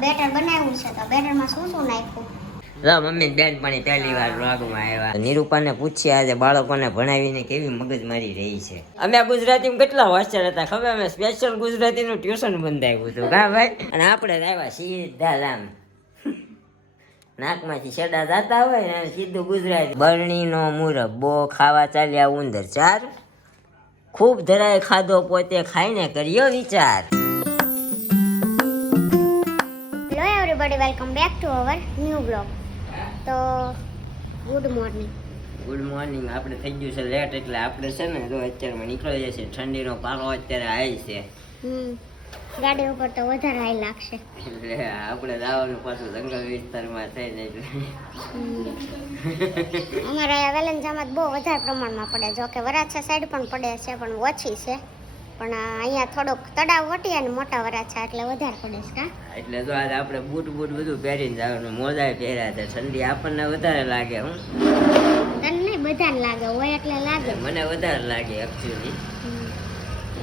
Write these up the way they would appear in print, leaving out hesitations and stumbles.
Better બનાવ્યું છે તો બેટરમાં શું શું નાખ્યું? મમ્મી બેન પણ પહેલી વાર વ્લોગમાં આવ્યા. નિરૂપાને પૂછીએ આજે બાળકોને ભણાવીને કેવી મગજમારી રહી છે. અમે ગુજરાતીમાં કેટલા હોશિયાર હતા ખબર, અમે સ્પેશિયલ ગુજરાતીનું ટ્યુશન બંધાવ્યું હતું કા ભાઈ. અને આપણે આવ્યા સીધા લામ નાકમાંથી છેડા જાતા હોય ને સીધું ગુજરાતી. બરણીનો મુરબ્બો ખાવા ચાલ્યા ઉંદર ચાર, ખૂબ ધરાય ખાધો પોતે ખાઈને કર્યો વિચાર. Hello everybody, welcome back to our new blog. તો ગુડ મોર્નિંગ. Good morning. આપણે થઈ ગયું છે લેટ એટલે આપણે છે ને જો અત્યારમાં નીકળી જશે. ઠંડીનો પારો અત્યારે આવી છે. ગાડી ઉપર તો વધારે હાઈ લાગશે એટલે આપણે જવાનું પાછું જંગલ વિસ્તારમાં થઈને એટલે અમારે અહીંયા વેલેન્જામાં બહુ વધારે પ્રમાણમાં પડે. જો કે વરાછા સાઈડ પણ પડે છે પણ ઓછી છે, પણ અહીંયા થોડોક તળાવ વટી અને મોટા વરાછા એટલે વધારે પડે છે કા. એટલે જો આજે આપણે બૂટ બધું પહેરીને જવાનું. મોજા પહેર્યા છે. ઠંડી આપણને વધારે લાગે. હું તને નહીં બધાને લાગે હોય એટલે લાગે. મને વધારે લાગે એકચ્યુઅલી.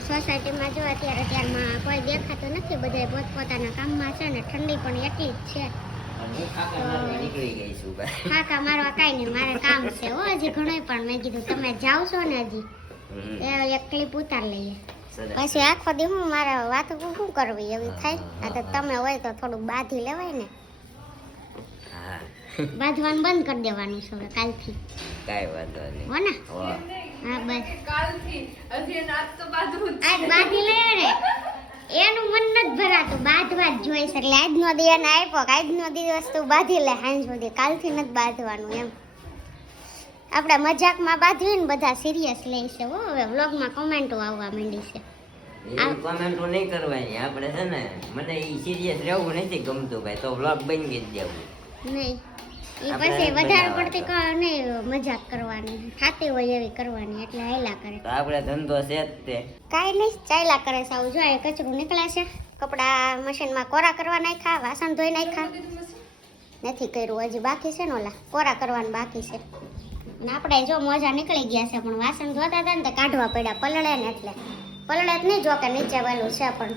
સોસાયટીમાં જો અત્યારે ત્યારમાં કોઈ દેખાતું નથી, બધા પોતપોતાના કામમાં છે ને ઠંડી પણ એટલી જ છે. નીકળી ગઈ છું કાકા મારવા કાંઈ નહીં, મારે કામ છે હો હજી ઘણું. પણ મેં કીધું તમે જાઓ છો ને હજી એક ક્લિપ ઉતાર લઈએ પછી આખો દી હું મારે વાતો શું કરવી એવી થાય. આ તો તમે હોય તો થોડુંક બાંધી લેવાય ને. બાંધવાનું બંધ કરી દેવાનું છે હવે કાલથી. કાંઈ વાંધો નહીં હો ને. હા બસ કાલથી હજી આજ તો બાંધવું આજ બાંધી લે ને. એનું મન નથી ભરાતું, બાંધવા જ જોઈશે. એટલે આજનો દી એને આપ્યો કે આજનો દિવસ તું બાંધી લે સાંજ સુધી, કાલથી નથી બાંધવાનું એમ. આપણે મજાકમાં બાંધવી ને બધા સિરિયસ લે છે હો. હવે વ્લોગમાં કોમેન્ટો આવવા માંડી છે. કોમેન્ટો નહીં કરવાની આપણે છે ને. મને એ સિરિયસ રહેવું નથી ગમતું ભાઈ, તો વ્લોગ બની જ દેવું નહીં. એ પછી વધારે પડતી નહીં મજાક કરવાની, થાતી હોય એવી કરવાની, એટલે હાયલા કરે. તો આપણે ધંધો છે જ તે. કાંઈ નહીં ચાલ્યા કરે છે. આવું જોઈએ કચરું નીકળે છે. કપડાં મશીનમાં કોરા કરવા નાખ્યા, વાસણ ધોઈ નાખ્યા. નથી કર્યું હજી, બાકી છે ને ઓલા કોરા કરવાનું બાકી છે. અને આપણે જો મોજા નીકળી ગયા છે પણ વાસણ ધોતા હતા ને તે કાઢવા પડ્યા પલળે ને, એટલે પલળે જ નહીં જો કે નીચે વેલું છે. પણ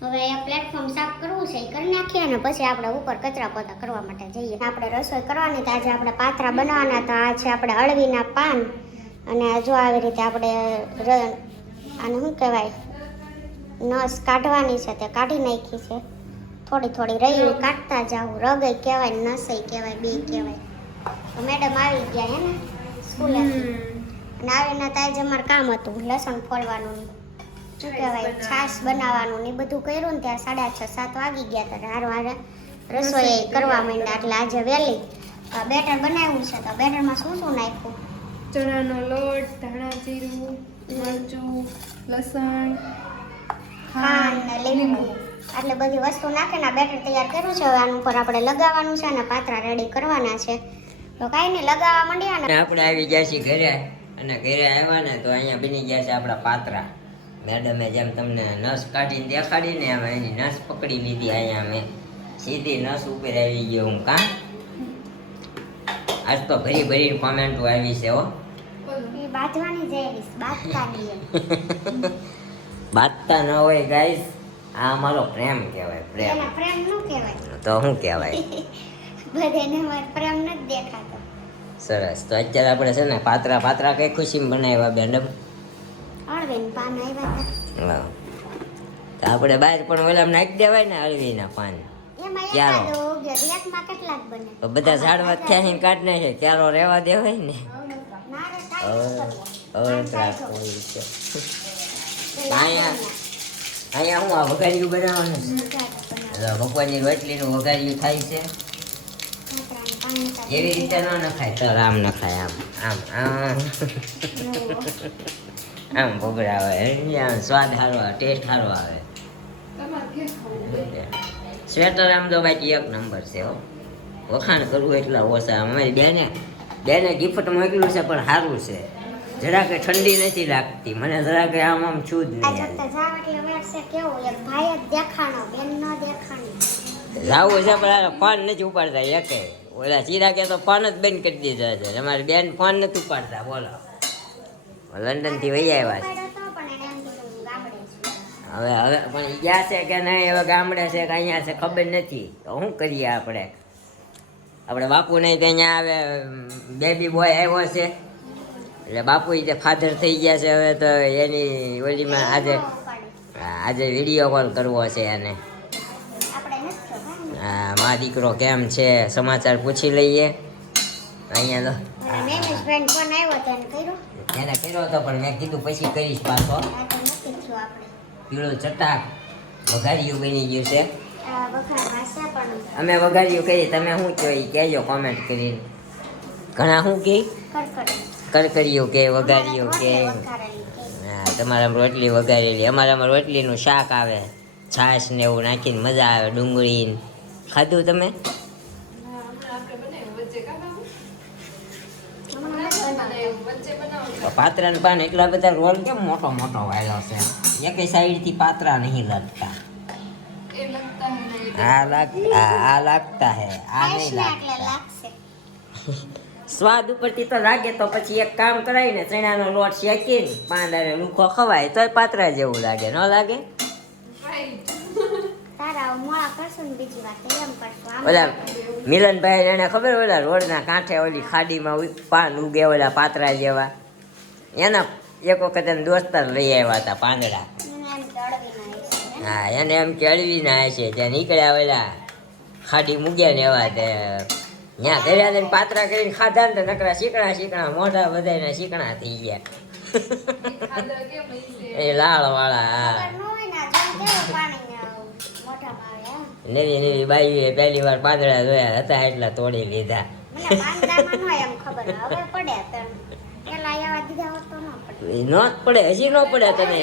હવે એ પ્લેટફોર્મ સાફ કરવું છે એ કરી નાખીએ ને પછી આપણે ઉપર કચરા પોતા કરવા માટે જઈએ. આપણે રસોઈ કરવાની તો આજે આપણે પાત્રા બનાવવાના હતા. આ છે આપણે અળવીના પાન, અને જો આવી રીતે આપણે આને શું કહેવાય નસ કાઢવાની છે તે કાઢી નાખી છે. થોડી થોડી રહી કાઢતા જાવું. રગઈ કહેવાય નસઈ કહેવાય, બે કહેવાય. તો મેડમ આવી ગયા હે ને સ્કૂલે, અને આવીને તો આજે અમારે કામ હતું લસણ ફોલવાનું, શું કહેવાય છાશ બનાવવાનું ને બધું કર્યું ને ત્યાં 6:30-7 વાગી ગયા હતા. હારવાર રસોઈ કરવા માંડ્યા. એટલે આજે વહેલી બેટર બનાવ્યું છે. તો બેટરમાં શું શું નાખ્યું? ચણાનો લોટ, ધાણા જીરું, મરચું, લસણ, ખાંડ ને લીંબુ, એટલે બધી વસ્તુ નાખીને બેટર તૈયાર કર્યું છે. હવે આનું ઉપર આપણે લગાવવાનું છે અને પાત્રા રેડી કરવાના છે. તો કાંઈ નહીં લગાવવા માંડ્યા ને. આપણે આવી ગયા છીએ ઘરે, અને ઘરે આવ્યા ને તો અહીંયા બની ગયા છે આપણા પાત્રા. મેડમે જેમ તમને નસ કાઢીને દેખાડી ને એમાં એની નસ પકડી લીધી. અહીંયા અમે સીધી નસ ઉપર આવી ગયો હું કા. આજ તો ભરી ભરીને કોમેન્ટો આવી છે હો. એ બાંધવાની જેવી બાંધતા નહીં. બાંધતા ન હોય ગાઈસ, આ અમારો પ્રેમ કહેવાય. પ્રેમ એના પ્રેમ ન કહેવાય તો શું કહેવાય? બધાને અમારો પ્રેમ નથી દેખાતો. સરસ. તો અત્યારે આપણે છે ને પાત્રા કઈ ખુશીમાં બનાવ્યા મેડમ? અળવીના પાન આવ્યા હતા. તો આપણે બહાર પણ ઓલા નાખી દેવાય ને અળવીના પાન. એમાં ક્યારો? એકાદો એકમાં કેટલાક બને. તો બધા ઝાડવા ક્યાંય કાઢ નાખે, ક્યારો રહેવા દેવાય ને. નારે કાંઈ અહીંયા હું આ વઘાર્યું બનાવવાનું છે. ભગવાનની રોટલીનું વઘાર્યું થાય છે. એવી રીતે ન નખાય, તો આમ નખાય. આમ આમ આમ ભોગળાવે. આમ સ્વાદ સારો આવે, ટેસ્ટ સારો આવે. સ્વેટર આમ તો બાકી એક નંબર છે હો. વખાણ કરવું એટલા ઓછા. અમારી બેને ગિફ્ટ મોકલ્યું છે પણ સારું છે. જરાકે ઠંડી નથી લાગતી મને. જરાકે આમ છું જ નહીં. જાવું છે પણ પાન નથી ઉપાડતા એકે. ઓલા ચિરાગે તો પાન જ બંધ કરી દીધા છે. અમારી બેન પાન નથી ઉપાડતા. બોલો લંડન થી વહી આવ્યા છે. હવે હવે પણ ઈ ગયા છે કે નહીં, હવે ગામડે છે કે અહીંયા છે ખબર નથી, તો શું કરીએ આપણે બાપુ નહીં તો અહીંયા આવે બેબી બોય આવ્યો છે એટલે બાપુ તે ફાધર થઈ ગયા છે. હવે તો એની ઓલીમાં આજે વિડીયો કોલ કરવો છે એને. હા, મા દીકરો કેમ છે સમાચાર પૂછી લઈએ. અહીંયા તો એને કર્યો હતો પણ મેં કીધું પછી કરીશ પાછો. પીળો ચટાક વઘારિયું બની ગયું છે. અમે વઘારિયું કહી, તમે શું કહો એ કહેજો કોમેન્ટ કરીને. ઘણા શું કહે કરકરિયું કે વઘારિયું કે. હા, તમારામાં રોટલી વઘારેલી, અમારામાં રોટલીનું શાક આવે, છાશ ને એવું નાખીને મજા આવે. ડુંગળી ખાધું તમે? પાત્રા ને પાન એટલા બધા રોલ કેમ મોટો મોટો વાયલો છે, એક સાઈડ થી પાત્રા નહીં લગતા. આ લાગતા હે, આ નહીં લાગતા. સ્વાદ ઉપરથી તો લાગે તો પછી એક કામ કરાય ને, ચણાનો લોટ શેકીને પાંદડે લુખો ખવાય તોય પાત્રા જેવું લાગે, ન લાગે? ઓલા મિલનભાઈ એને ખબર, ઓલા રોડના કાંઠે ઓલી ખાડીમાં પાન ઉગે ઓલા પાત્રા જેવા, એના એક વખત એને દોસ્તાર લઈ આવ્યા હતા પાંદડા. હા, એને એમ ચડવી ના છે ત્યાં નીકળ્યા ઓલા ખાડી મૂક્યા ને એવા તે ત્યાં ઘરે જઈને પાત્રા કરીને ખાધા ને તો નકરા શીકણા મોઢા બધાના શીકણા થઈ ગયા. એ લાળ વાળા. હા, નવી બાઈએ પહેલી વાર પાંદડા જોયા હતા એટલા તોડી લીધા. નો જ પડે, હજી નો પડે. તમે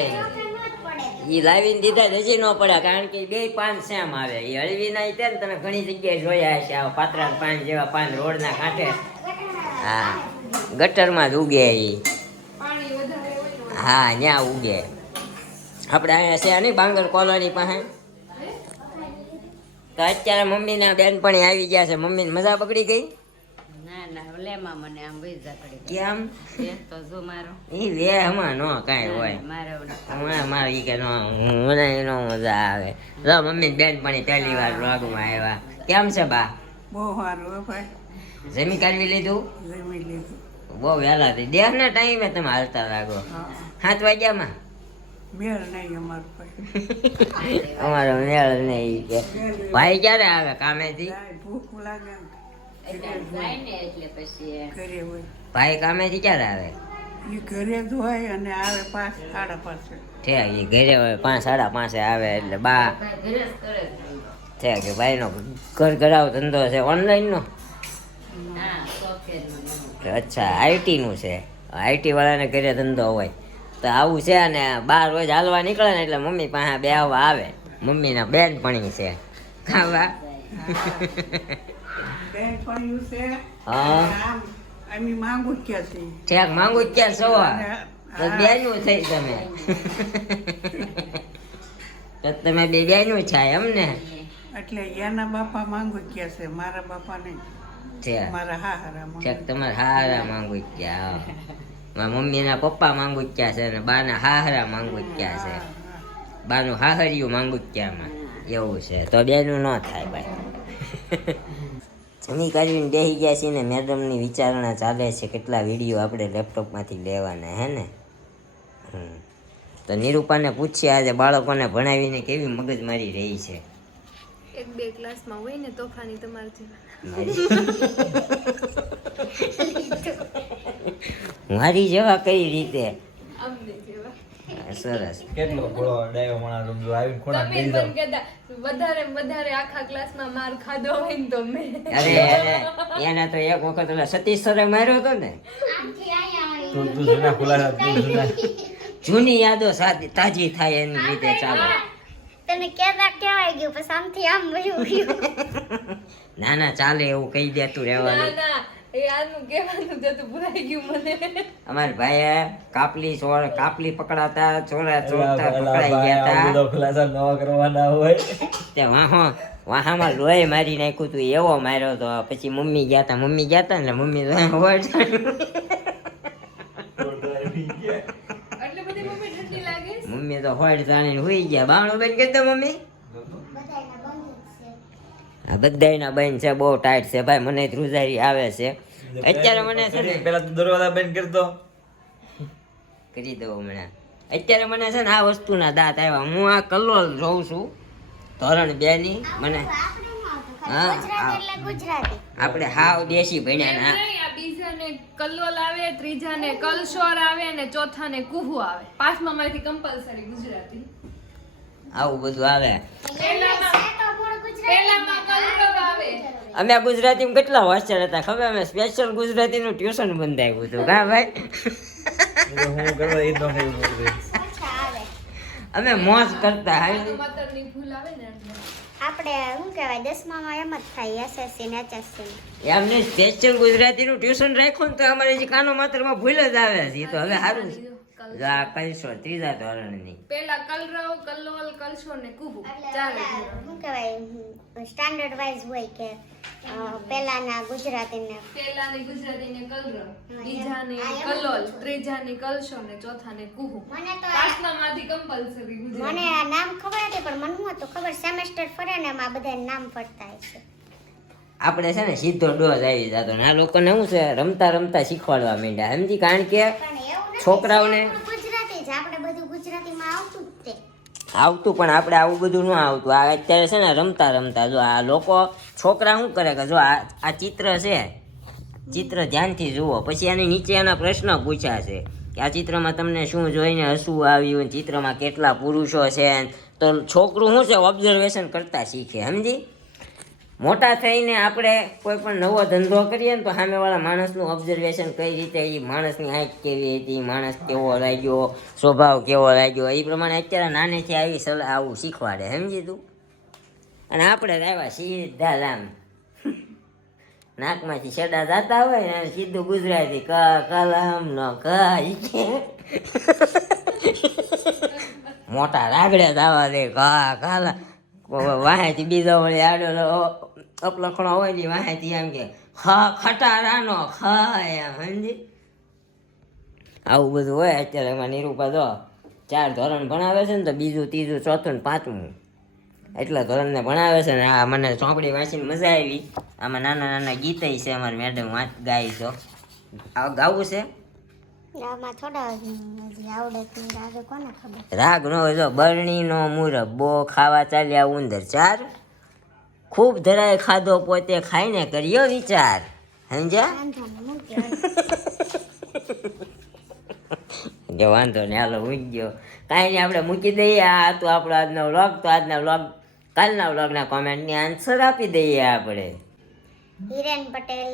ઈ લાવીને દીધા હજી નો પડ્યા, કારણ કે બે પાન સેમ આવે. એ હળવી ના ને તમે ઘણી જગ્યાએ જોયા હશે આ પાત્રા પાન જેવા પાન રોડના કાંઠે. હા, ગટરમાં જ ઉગે ઈ. હા, ત્યાં ઉગે. આપણે અહીંયા છે નહીં બાંગર કોલોની પાસે. તો અત્યારે મમ્મીના બેનપણી આવી ગયા છે. મમ્મીને મજા બગડી ગઈ? કેમ? ઈ વેહમાં નો કાંઈ હોય. મારે ઈ કે નો મને નો મજા આવે. જો મમ્મી બેનપણી પહેલી વાર વ્લોગમાં આવ્યા. કેમ છે બા? બહુ સારું ભાઈ. જમી કાઢવી લીધું? જમી લીધું. બહુ વહેલા થઈ. દેહના ટાઈમે તમે હાલતા લાગો. 7 વાગ્યામાં? મેળ નહીં અમારો ભાઈ. અમારો મેળ નહીં કે. ભાઈ ક્યારે આવે કામેથી? ભૂખ લાગે ઘરે હોય. ભાઈ કામેથી ક્યારે આવે? એ ઘરે જ હોય અને આવે 5:30. છે એ ઘરે હોય 5:30 આવે એટલે બા છે કે ભાઈનો ઘરાવ ધંધો છે ઓનલાઈન નો. અચ્છા, આઈટી નું છે. આઈટી વાળાને ઘરે ધંધો હોય તો આવું છે. અને બાર રોજ હાલવા નીકળે ને એટલે મમ્મી પાસે બેહવા આવે. મમ્મીના બેનપણી છે ખાવા. બેનપણીઓ છે. હા, અમે માંગુ જ ક્યાં છીએ. ઠેક માંગુ જ ક્યાં છો તો બેનું થઈ તમે. તો તમે બે બેનું છે એમ ને? એટલે એના બાપા માંગુ જ ક્યાં છે, મારા બાપા નહીં. છે મારા હારા ઠેક તમારે હારા માંગુ જ ક્યાં. મારા મમ્મીના પપ્પા માંગુ જ ક્યાં છે ને બાના હાહરા માંગુ જ ક્યાં છે. બાનું હાહરિયું માંગુ જ ક્યાંમાં એવું છે. તો બેનું ન થાય ભાઈ. જમી કાઢીને બેસી ગયા છીએ ને મેડમની વિચારણા ચાલે છે કેટલા વિડીયો આપણે લેપટોપમાંથી લેવાના હે ને. તો નિરૂપાને પૂછીએ આજે બાળકોને ભણાવીને કેવી મગજમારી રહી છે. 1-2 ક્લાસમાં હોય ને તોફાની તમારે મારી જેવા કઈ રીતે? અમને જેવા. સરસ. કેટલો ઘોડો ડાયો માણસ સમજો આવીને ખોણા તમે બેસી પણ જાવ. કહેતા વધારે આખા ક્લાસમાં માર ખાધો હોય ને તો મેં. અરે એને તો એક વખત ઓલા સતીશ સરે માર્યો હતો ને. તું જૂના ખુલાસા તું જૂના જૂની યાદો તાજી થાય એની રીતે ચાલો. તને કેવાય ગયું પછી આમથી આમ વયું ગયું. ના ના ચાલે એવું કહી દેતું રહેવાનું. ના એ આનું કહેવાનું તો ભૂલાઈ ગયું મને. અમારા ભાઈએ કાપલી પકડાતા ચોરા ચોરતા પકડાઈ ગયા હતા. બધો ખુલાસા નવા કરવાના હોય. તે વાહામાં લોહી મારી નાખ્યું તું એવો માર્યો તો. પછી મમ્મી ગયા હતા ને એટલે મમ્મી એટલે બધી મમ્મી ઠંડી લાગે. મમ્મી તો હોડ જાણીને હુઈ ગયા. બાવણું બેન કહી દો મમ્મી. બધાયના બંધ જ છે. આ બધાયના બેન છે, બહુ ટાઈટ છે ભાઈ. મને ધ્રુજારી આવે છે અત્યારે. મને છે ને પેલા તું દરવાજા બંધ કરી દો. કરી દઉં હમણાં. અત્યારે મને છે ને આ વસ્તુના દાંત આવ્યા. હું આ કલ્લોલ જોઉં છું ધોરણ 2 ની. મને આવું તો આપણે ન હતું. ખાલી ગુજરાતી એટલે ગુજરાતી. આપણે હાવ દેશી ભણ્યા ના. નહીં, આ બીજાને કલ્લોલ આવે, ત્રીજાને કલશોર આવે અને ચોથાને કુહુ આવે. પાંચમામાંથી કમ્પલસરી ગુજરાતી. આવું બધું આવે. પહેલામાં કલરવ આવે. અમે ગુજરાતીમાં કેટલા હોશિયાર હતા ખબર? અમે સ્પેશિયલ ગુજરાતીનું ટ્યુશન બંધાવ્યું હતું. કા ભાઈ? હું કરવા એ તો નહીં બોલતી. અચ્છા આવે. અમે મોજ કરતા. હાલ માતરની ભૂલ આવે ને એટલે. આપણે શું કહેવાય 10મામાં એમ જ થાય એસએસસી ને એચએસસી. એમને સ્પેશિયલ ગુજરાતીનું ટ્યુશન રાખ્યું ને તો અમારે જે કાનો માત્રમાં ભૂલ જ આવે છે. એ તો હવે સારું છે. જો આ કલશો 3જા ધોરણની. પહેલા કલરવ, કલ્લોલ, કલશોર ને કુહુ. ચાલે. શું કહેવાય સ્ટાન્ડર્ડ વાઇઝ હોય કે પહેલાના ગુજરાતીને પહેલાની ગુજરાતીને કલરવ, બીજાને કલ્લોલ, ત્રીજાની કલશોર ને ચોથાને કુહુ. મને તો પાંચમામાંથી કમ્પલસરી ગુજરાતી. મને આ નામ ખબર હતી પણ મને શું હતું ખબર સેમેસ્ટર ફરે ને એમાં બધા નામ પડતા હોય છે. આપણે છે ને સીધો ડોઝ આવી જતો ને આ લોકોને શું છે રમતા રમતા શીખવાડવા માંડ્યા. સમજી? કારણ કે પણ એવું નથી, છોકરાઓને ગુજરાતી જ આપણે બધું ગુજરાતીમાં આવતું જ તે. આવતું પણ આપણે આવું બધું ન આવતું. આ અત્યારે છે ને રમતા રમતા જો આ લોકો છોકરા શું કરે કે જો આ ચિત્ર છે, ચિત્ર ધ્યાનથી જુઓ, પછી આની નીચે એના પ્રશ્ન પૂછ્યા છે કે આ ચિત્રમાં તમને શું જોઈને હસવું આવ્યું, ચિત્રમાં કેટલા પુરુષો છે. તો છોકરું શું છે ઓબ્ઝર્વેશન કરતા શીખે. સમજી? મોટા થઈને આપણે કોઈ પણ નવો ધંધો કરીએ ને તો સામેવાળા માણસનું ઓબ્ઝર્વેશન કઈ રીતે, એ માણસની આંખ કેવી હતી, માણસ કેવો લાગ્યો, સ્વભાવ કેવો લાગ્યો, એ પ્રમાણે અત્યારે નાનેથી આવી સલાહ આવું શીખવાડે. સમજી તું? અને આપણે જ આવ્યા સીધા લામ નાકમાંથી છેડા જાતા હોય ને સીધું ગુજરાતી કલમ નો મોટા રાગડે દાવા દે કાલા વાહેથી બીજા વળી આડો અપલખણો હોય ને વાહેથી એમ કે ખટારાનો એમ. સમજી? આવું બધું હોય. અત્યારે એમાં નિરૂપા જો 4 ધોરણ ભણાવે છે ને તો 2, 3, 4 ને 5મું એટલા ધોરણને ભણાવે છે ને. આ મને ચોપડી વાંચીને મજા આવી. આમાં નાના નાના ગીત છે અમારી મેડમ ગાય છો. આ ગાવું છે આમાં થોડા હજી આવડે તો રાગે કોને ખબર. રાગ નો જો બરણીનો મુરબ્બો ખાવા ચાલ્યા ઉંદર 4 ખૂબ ધરાય ખાધો પોતે ખાઈને કર્યો વિચાર. સમજ્યા? વાંધો નહીં મૂકી જો વાંધો ને હાલો મૂકી ગયો. કાંઈ નહીં, આપણે મૂકી દઈએ. આ તો આપણો આજનો વ્લોગ. તો આજના વ્લોગ કાલના વ્લોગના કોમેન્ટની આન્સર આપી દઈએ આપણે. હિરેન પટેલ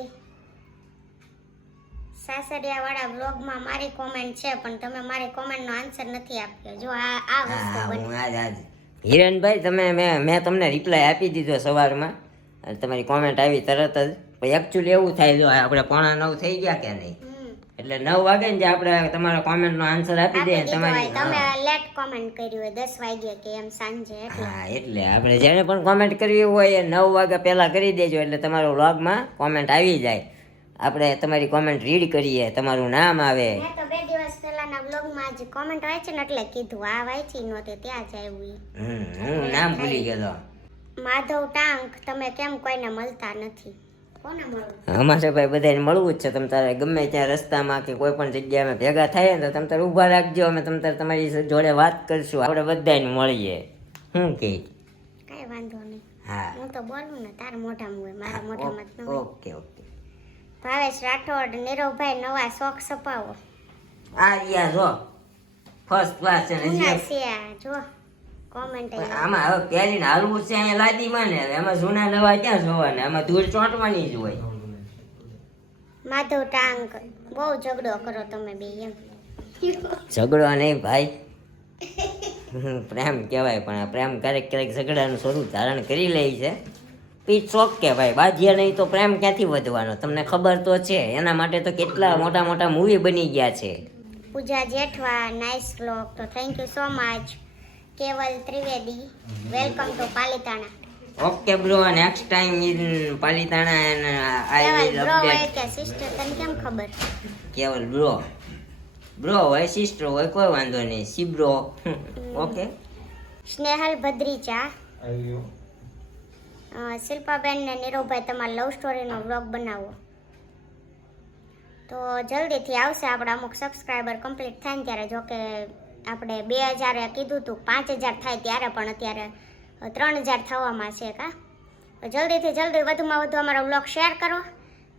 સાસરિયાવાળા વ્લોગમાં મારી કોમેન્ટ છે પણ તમે મારી કોમેન્ટનો આન્સર નથી આપ્યો. જો આ વસ્તુ હા, બની. હું આજ હિરેનભાઈ તમે મેં તમને રિપ્લાય આપી દીધો સવારમાં અને તમારી કોમેન્ટ આવી તરત જ. પણ એકચ્યુઅલી એવું થાય જો આપણે 8:45 થઈ ગયા કે નહીં, એટલે 9 વાગે ને જે આપણે તમારા કોમેન્ટનો આન્સર આપી દઈએ તમારી. તમે લેટ કોમેન્ટ કર્યું હોય 10 વાગે કે એમ સાંજે એટલે હા, એટલે આપણે જેને પણ કોમેન્ટ કરવી હોય એ 9 વાગ્યા પહેલા કરી દેજો એટલે તમારો વ્લોગમાં કોમેન્ટ આવી જાય. આપણે તમારી કોમેન્ટ રીડ કરીએ, તમારું નામ આવે. મેં તો 2 દિવસ પહેલાના વ્લોગમાં જે કોમેન્ટ વાંચી ને એટલે કીધું આ વાંચી નહોતી ત્યાં જ આવ્યું. હું નામ ભૂલી ગયો. માધવ ટાંક તમે કેમ કોઈને મળતા નથી? કોને મળવું? અમારે ભાઈ બધાને મળવું જ છે. તમે તારે ગમે ત્યાં રસ્તામાં કે કોઈ પણ જગ્યાએ અમે ભેગા થાય ને તો તમે તારે ઊભા રાખજો. અમે તમે તારે તમારી જોડે વાત કરશું. આપણે બધાને મળીએ. શું કે? કઈ વાંધો નહીં. હા, હું તો બોલું ને તારા મોઢામાં હોય મારા મોઢામાં જ ન હોય. Okay okay. ભાવેશ રાઠોડ નીરવભાઈ નવા શોખ સપાવો. આ રહ્યા જો ફર્સ્ટ ક્લાસ છે ને જૂના હજી છે આ જો કોમેન્ટ આમાં હવે પહેરીને હાલવું છે અહીંયા લાદીમાં ને એમાં જૂના નવા ક્યાં જોવાના, આમાં ધૂળ ચોંટવાની જ હોય. માધવ ટાંક બહુ ઝઘડો કરો તમે બે એમ. ઝઘડો નહીં ભાઈ, પ્રેમ કહેવાય. પણ આ પ્રેમ ક્યારેક ક્યારેક ઝઘડાનું સ્વરૂપ ધારણ કરી લે છે. પીચ શોખ કે ભાઈ બાજીયા નહીં તો પ્રેમ ક્યાંથી વધવાનો તમને ખબર તો છે. એના માટે તો કેટલા મોટા મોટા મૂવી બની ગયા છે. પૂજા જેઠવા નાઇસ વ્લોગ. તો થેન્ક યુ સો મચ. કેવલ Trivedi welcome to Palitana. Okay bro, next time in Palitana and I કેવલ વિલ બ્રો હોય અપડેટ. કે સિસ્ટર તને કેમ ખબર? કેવલ બ્રો બ્રો હોય સિસ્ટર હોય કોઈ વાંધો નહીં સીબ્રો ઓકે સ્નેહલ ભદ્રીચા, આવ્યો શિલ્પાબેન ને નીરવભાઈ તમારા લવ સ્ટોરીનો વ્લોગ બનાવો. તો જલ્દીથી આવશે. આપણા અમુક સબસ્ક્રાઈબર કમ્પ્લીટ થાય ને ત્યારે, જોકે આપણે 2000 કીધું હતું, 5000 થાય ત્યારે, પણ અત્યારે 3000 થવામાં છે. જલ્દીથી જલ્દી વધુમાં વધુ અમારો વ્લોગ શેર કરો.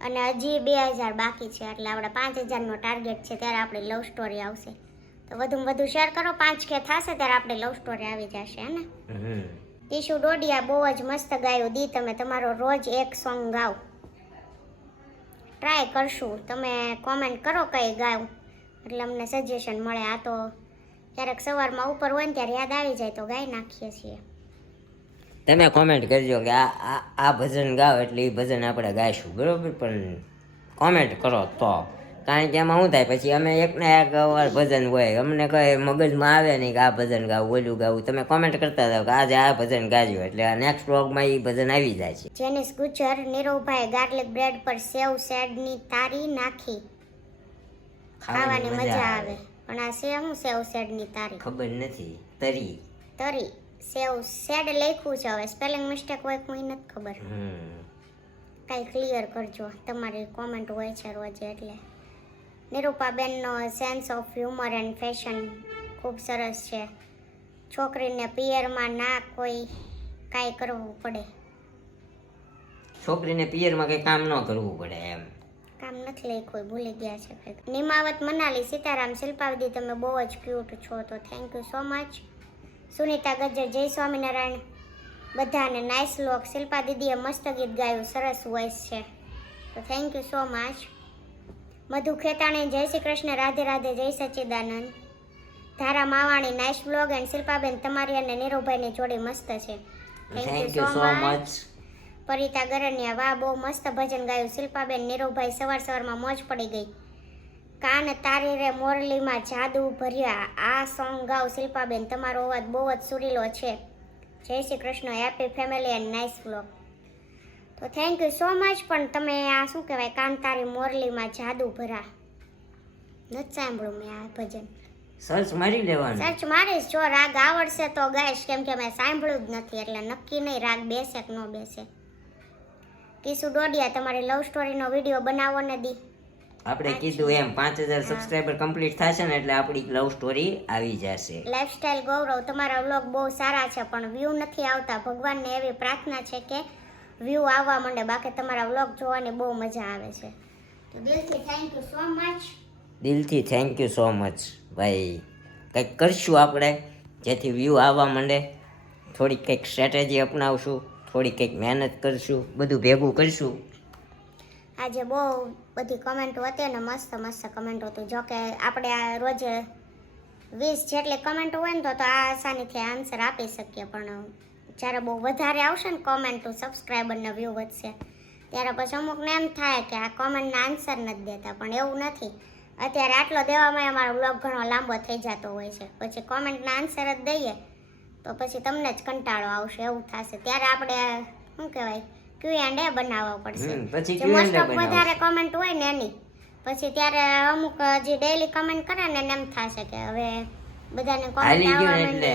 અને હજી 2000 બાકી છે, એટલે આપણે 5000નો ટાર્ગેટ છે, ત્યારે આપણી લવ સ્ટોરી આવશે. તો વધુમાં વધુ શેર કરો. 5K થશે ત્યારે આપણી લવ સ્ટોરી આવી જશે હે ને. ઈશુ ડોડિયા બહુ જ મસ્ત ગાયું દી. તમે તમારો રોજ એક સોંગ ગાઓ. ટ્રાય કરશું. તમે કોમેન્ટ કરો કઈ ગાવ, એટલે અમને સજેશન મળે. આ તો ક્યારેક સવારમાં ઉપર હોય ને ત્યારે યાદ આવી જાય તો ગાઈ નાખીએ છીએ. તમે કોમેન્ટ કરજો કે આ ભજન ગાઓ, એટલે એ ભજન આપણે ગાઈશું, બરોબર? પણ કોમેન્ટ કરો તો, કારણ કે એમાં શું થાય, પછી અમે એકના એક વાર ભજન હોય, અમને કઈ મગજમાં આવે નહીં કે આ ભજન ગાવું, ઓલું ગાવું. તમે કોમેન્ટ કરતા જાઓ કે આજે આ ભજન ગાજો, એટલે આ નેક્સ્ટ વ્લોગમાં એ ભજન આવી જાય છે. જેનિસ ગુજર, નીરવભાઈ ગાર્લિક બ્રેડ પર સેવ શેડની તારી નાખી ખાવાની મજા આવે. પણ આ શું સેવ શેડની તારી ખબર નથી. તરી તરી સેવ શેડ લખ્યું છે. હવે સ્પેલિંગ મિસ્ટેક હોય કોઈ નથી ખબર. કાંઈ ક્લિયર કરજો. તમારી કોમેન્ટ હોય છે રોજ એટલે. નિરૂપાબેનનો sense of humour and fashion ખૂબ સરસ છે. છોકરીને પિયરમાં ના કોઈ કાંઈ કરવું પડે. છોકરીને પિયરમાં કઈ કામ ન કરવું પડે એમ. કામ નથી લખ્યું, ભૂલી ગયા છે કંઈક. નિમાવત મનાલી, સીતારામ, શિલ્પાવદી તમે બહુ જ ક્યુટ છો, તો thank you so much. Sunita Gajjar, જય સ્વામિનારાયણ બધાને. નાઇસ લોક. શિલ્પા દીદીએ મસ્ત ગીત ગાયું, સરસ વોઇસ છે, તો થેન્ક યુ સો મચ. મધુ ખેતાણી, જય શ્રી કૃષ્ણ, રાધે રાધે, જય સચ્ચિદાનંદ. ધારા Mavani, nice blog. And Shilpaben તમારી અને નીરવભાઈની જોડી મસ્ત છે, થેન્ક યુ સો મચ. પરિતા ગરનિયા, વાહ બહુ મસ્ત ભજન ગાયું શિલ્પાબેન. નીરવભાઈ સવારમાં મોજ પડી ગઈ. કાન તારી રે મોરલીમાં જાદુ ભર્યા, આ સોંગ ગાવ શિલ્પાબેન. તમારો અવાજ બહુ જ સુરીલો છે. જય Shri Krishna, happy family and nice vlog. તો થેન્ક યુ સો મચ. પણ તમે આ શું કહેવાય, કાન તારી મોરલીમાં જાદુ ભરા, નથી સાંભળ્યું મેં આ ભજન. સર્ચ મારી લેવાનું. સર્ચ મારીશ. જો રાગ આવડશે તો ગાઈશ, કેમ કે મેં સાંભળ્યું જ નથી, એટલે નક્કી નહીં રાગ બેસે કે ન બેસે. કિશુ ડોડિયા, તમારી લવ સ્ટોરીનો વિડીયો બનાવો ને દી. આપણે કીધું એમ 5000 સબસ્ક્રાઇબર કમ્પ્લીટ થશે ને એટલે આપણી લવ સ્ટોરી આવી જશે. લાઈફસ્ટાઈલ ગૌરવ, તમારા વ્લોગ બહુ સારા છે, પણ વ્યૂ નથી આવતા. ભગવાનને એવી પ્રાર્થના છે કે વ્યૂ આવવા માંડે, બાકી તમારા વ્લોગ જોવાની બહુ મજા આવે છે. તો દિલથી થેન્ક યુ સો મચ. દિલથી થેન્ક યુ સો મચ ભાઈ. કંઈક કરશું આપણે જેથી વ્યૂ આવવા માંડે. થોડીક કંઈક સ્ટ્રેટેજી અપનાવશું, થોડી કંઈક મહેનત કરશું, બધું ભેગું કરશું. આજે બહુ બધી કમેન્ટો હતી ને મસ્ત મસ્ત કમેન્ટો હતી. જોકે આપણે આ રોજ 20 જેટલી કમેન્ટો હોય ને તો આ આસાનીથી આન્સર આપી શકીએ, પણ જ્યારે બહુ વધારે આવશે ને કોમેન્ટો, સબસ્ક્રાઈબરનો વ્યૂ વધશે, ત્યારે પછી અમુકને એમ થાય કે આ કોમેન્ટના આન્સર નથી દેતા, પણ એવું નથી. અત્યારે આટલો દેવામાં અમારો વ્લોગ ઘણો લાંબો થઈ જતો હોય છે. પછી કોમેન્ટના આન્સર જ દઈએ તો પછી તમને જ કંટાળો આવશે, એવું થશે. ત્યારે આપણે શું કહેવાય, Q&A બનાવવો પડશે. પછી મોસ્ટ ઓફ વધારે કોમેન્ટ હોય ને એની પછી ત્યારે અમુક જે ડેઈલી કમેન્ટ કરે ને એમ થશે કે હવે બધાને કોમેન્ટ આવવા માંડી.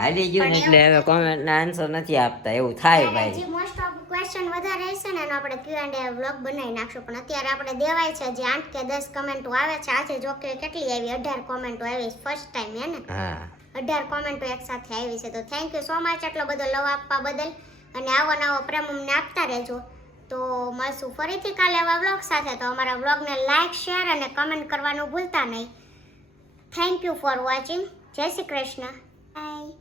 હાલી ગયું એટલે હવે કોમેન્ટના આન્સર નથી આપતા, એવું થાય ભાઈ. જે મોસ્ટ ઓફ ક્વેશ્ચન વધારે હશે ને એનો આપણે Q&A વ્લોગ બનાવી નાખશું, પણ અત્યારે આપણે દેવાય છે જે 8 કે 10 કમેન્ટો આવે છે. આજે જો કે કેટલી આવી, 18 કોમેન્ટો આવી ફર્સ્ટ ટાઈમ, હે ને? હા, 18 કોમેન્ટો એક સાથે આવી છે. તો થેન્ક યુ સો મચ આટલો બધો લવ આપવા બદલ, અને આવો નવો પ્રેમ અમને આપતા રહેજો. તો મળશું ફરીથી કાલે આવા વ્લોગ સાથે. તો અમારા વ્લોગને લાઈક, શેર અને કમેન્ટ કરવાનું ભૂલતા નહીં. Thank you for watching. જય શ્રી કૃષ્ણ. બાય.